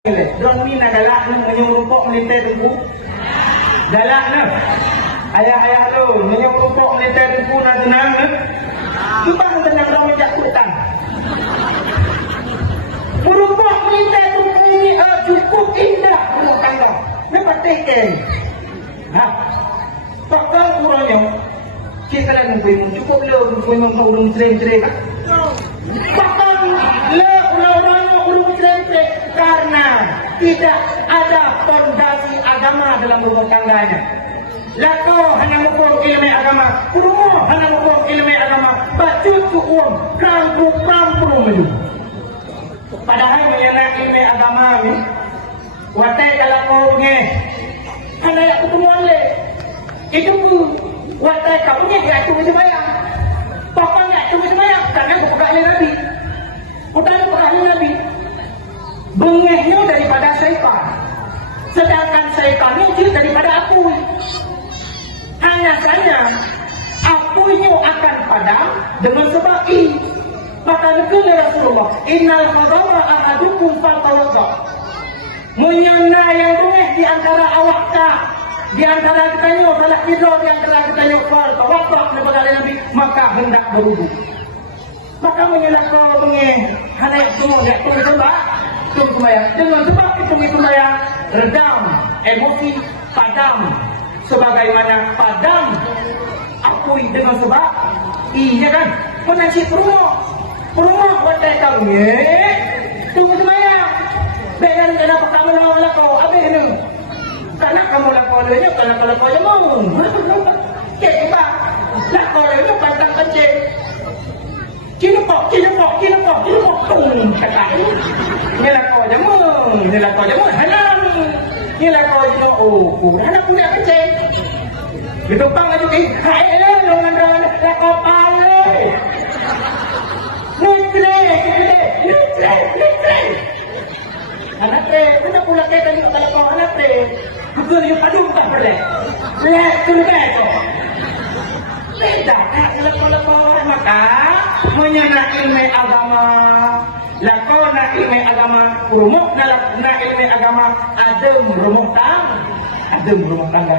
Drone ni nak galak nak menyurumpok melintai tengku. Galak nak. Ayah-ayah tu menyurumpok melintai tengku nak tenang nak. Ibang tenang orang majak hutang. Merumpok melintai tengku ni cukup indah rumah tangga. Memang teken. Ha. Pakkan kurangnya. Kita dah mungkin cukup le memang urung cerem-cerem. Pakkan le orang-orang urung cerem-cerem karena tidak ada fondasi agama dalam rumah tangganya. Lako hanya mukul ilmu agama, kurumo hanya mukul ilmu agama, bacut ku uang, prampu melu. Padahal menyenang ilmu agama ni, watai kalau kau nge, hanya aku temuan le, itu pun watai kau nge dia tu macam bayang, papa nge tu macam bayang, karena aku bukan ahli Nabi, bukan ahli Nabi. Bengehnya daripada syaitan, sedangkan syaitan itu daripada api. Hanya saja apinya akan padam dengan sebab ini. Maka dikatakan Rasulullah, innal qadara ahadukum fatawadda. Menyana yang bengeh di antara awak tak, di antara kitanya salah tidur, di antara kitanya fatawadda kepada Nabi, maka hendak berwudu. Maka menyelakkan bengeh hanya semua dia tunggu sebab tunggu sembahyang. Dengan sebab itu sembahyang redam emosi, padam sebagaimana padam api dengan sebab iya kan menacik rumah watai kamu tunggu sembahyang. Benar kenapa kamu lakau habis ni? Karena kamu lakau dia karena kalau kau je mau. Kebak lakau dia pantang kencing. Kinepok tung cakap ni lakau je mau halam ni lakau je mau anak punya kencing gitu pang aja hai dengan ran lakau pale nutre anak teh kita pula kita ni kalau anak teh betul you aduh tak boleh lek tu beto beda kalau maka menyana ilmu agama lakona ilmu agama urumuk na ilmu agama adem rumah tangga